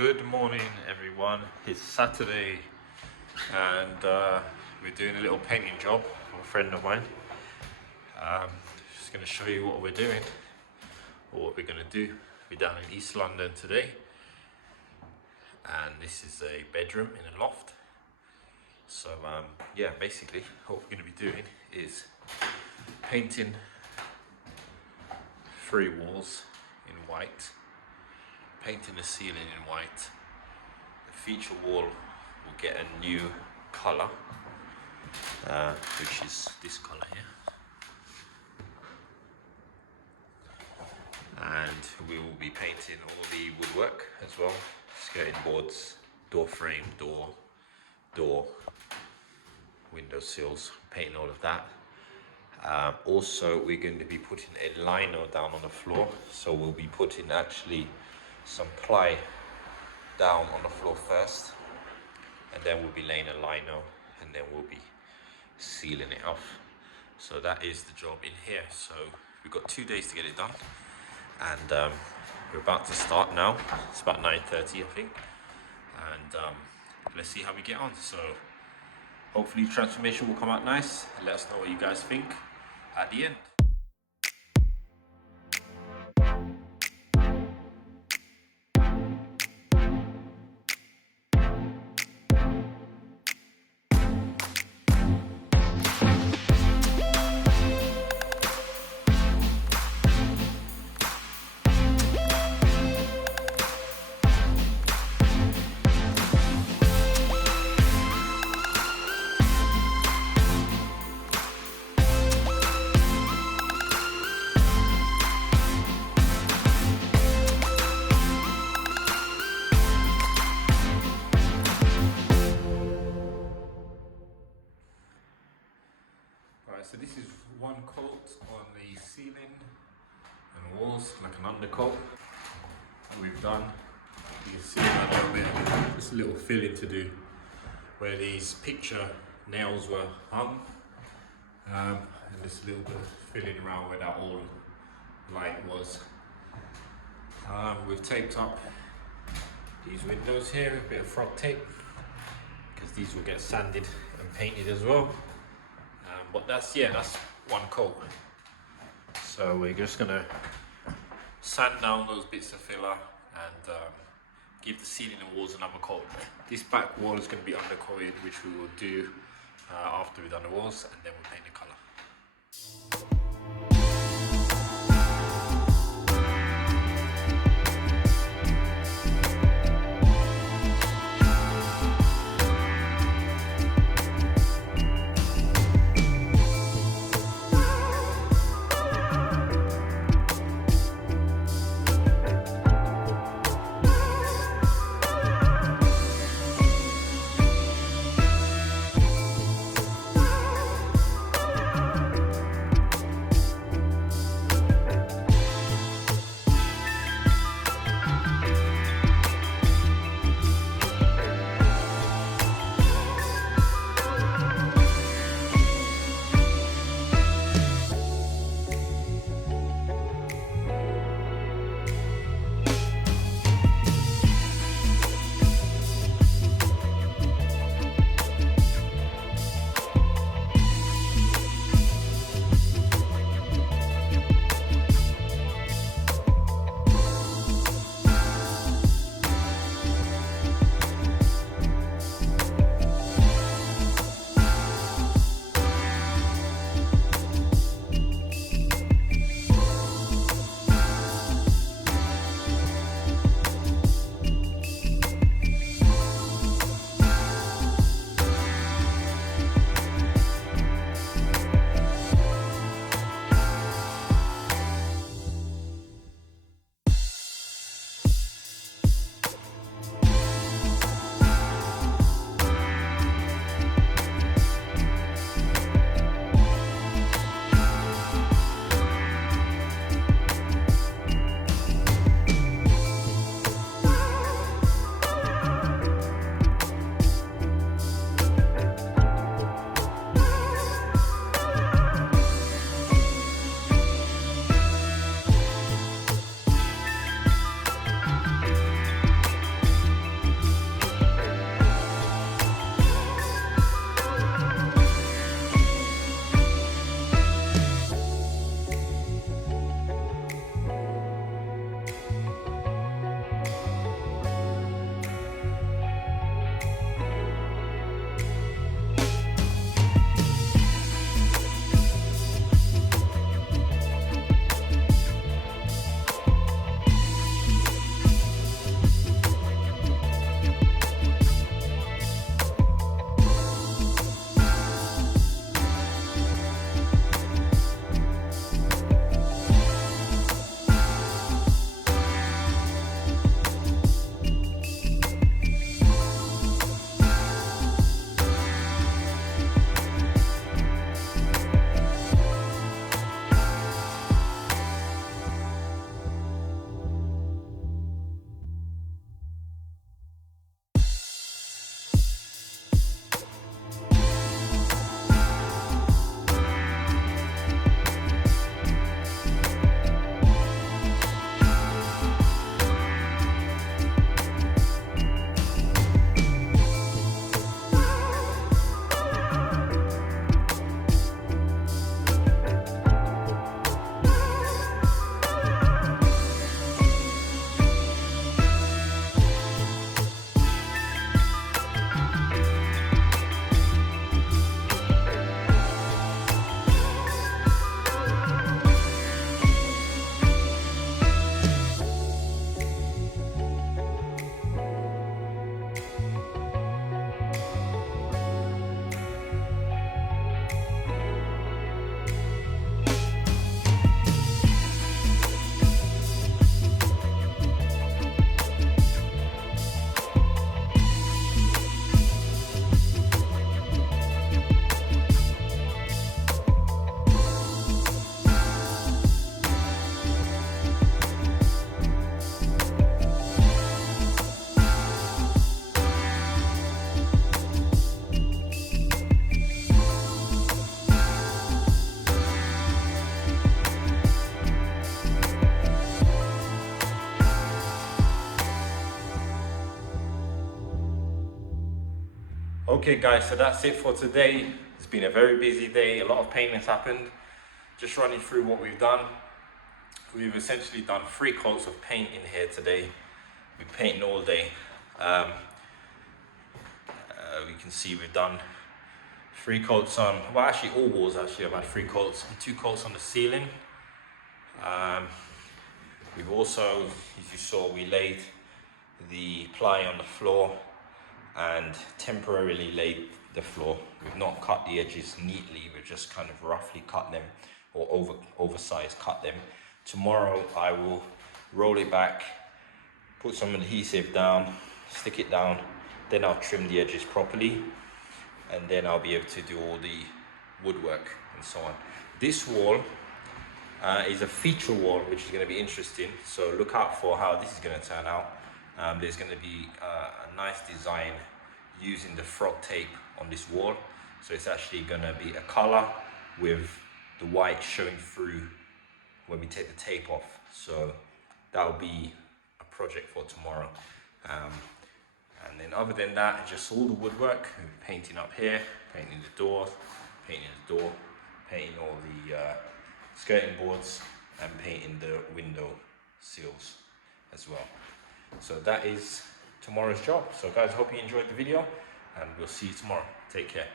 Good morning, everyone. It's Saturday, and we're doing a little painting job for a friend of mine. Just going to show you what we're doing, or what we're going to do. We're down in East London today, and this is a bedroom in a loft. So yeah, basically what we're going to be doing is painting 3 walls in white, painting the ceiling in white. The feature wall will get a new color, which is this color here, and we will be painting all the woodwork as well: skirting boards, door frame, door, window sills, painting all of that. Also, we're going to be putting a lino down on the floor, so we'll be putting actually some ply down on the floor first, and then we'll be laying a lino, and then we'll be sealing it off. So that is the job in here. So we've got 2 days to get it done, and we're about to start now. It's about 9:30, I think, and let's see how we get on. So hopefully transformation will come out nice, and let us know what you guys think at the end. Alright, so this is one coat on the ceiling and walls, like an undercoat that we've done. You can see a little bit, just a little filling to do where these picture nails were hung, and just a little bit of filling around where that old light was. We've taped up these windows here, a bit of frog tape, because these will get sanded and painted as well. But that's one coat. So we're just gonna sand down those bits of filler and give the ceiling and walls another coat. This back wall is going to be undercoated, which we will do after we've done the walls, and then we'll paint the colour. Okay guys, so that's it for today. It's been a very busy day, a lot of paint has happened. Just running through what we've done. We've essentially done 3 coats of paint in here today. We're painting all day. We can see we've done 3 coats on, well actually all walls actually, I've had 3 coats and 2 coats on the ceiling. We've also, as you saw, we laid the ply on the floor and temporarily laid the floor. We've not cut the edges neatly, we've just kind of roughly cut them, or oversized cut them. Tomorrow I will roll it back, put some adhesive down, stick it down, then I'll trim the edges properly, and then I'll be able to do all the woodwork and so on. This wall is a feature wall, which is going to be interesting, so look out for how this is going to turn out. There's going to be a nice design using the frog tape on this wall, so it's actually going to be a color with the white showing through when we take the tape off. So that will be a project for tomorrow. And then other than that, just all the woodwork, painting up here, painting the door, painting all the skirting boards, and painting the window sills as well. So that is tomorrow's job. So guys, hope you enjoyed the video, and we'll see you tomorrow. Take care.